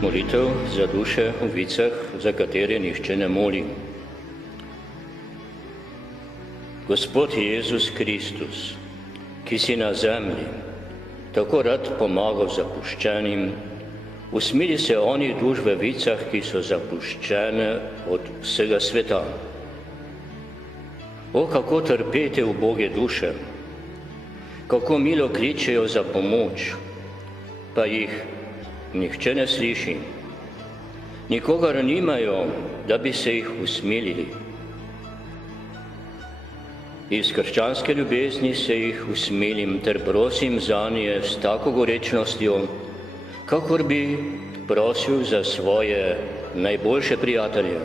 Molitev za duše v vicah, za katere nihče ne moli. Gospod Jezus Kristus, ki si na zemlji tako rad pomagal zapuščenim, usmili se onih duš v vicah, ki so zapuščene od vsega sveta. O, kako trpete uboge duše, kako milo kličejo za pomoč, pa jih nihče ne sliši. Nikogar nimajo, da bi se jih usmilili. Iz krščanske ljubezni se jih usmilim ter prosim zanje s tako gorečnostjo, kakor bi prosil za svoje najboljše prijatelje.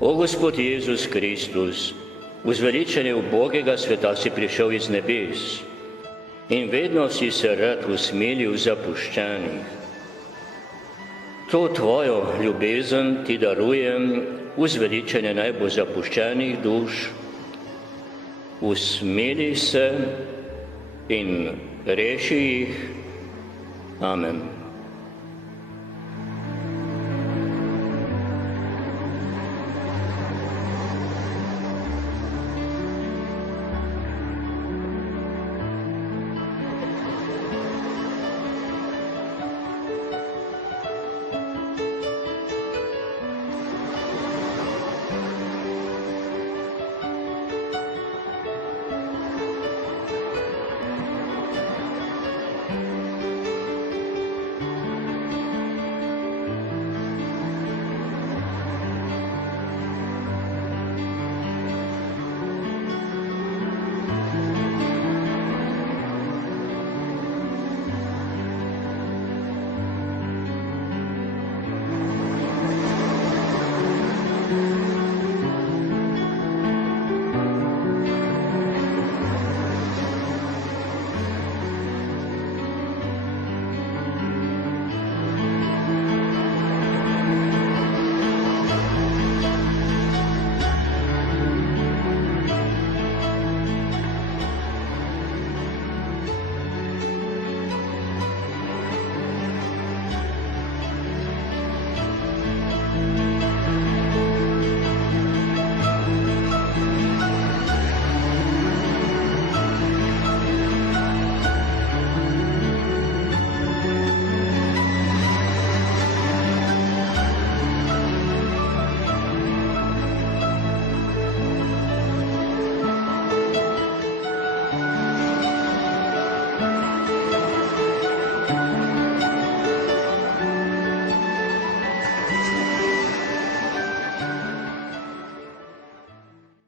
O Gospod Jezus Kristus, uzveličenje ubogega sveta si prišel iz nebes in vedno si se rad usmilil zapuščenih. To tvojo ljubezen ti darujem, uzveličenje najbolj zapuščenih duš. Usmili se in reši jih. Amen.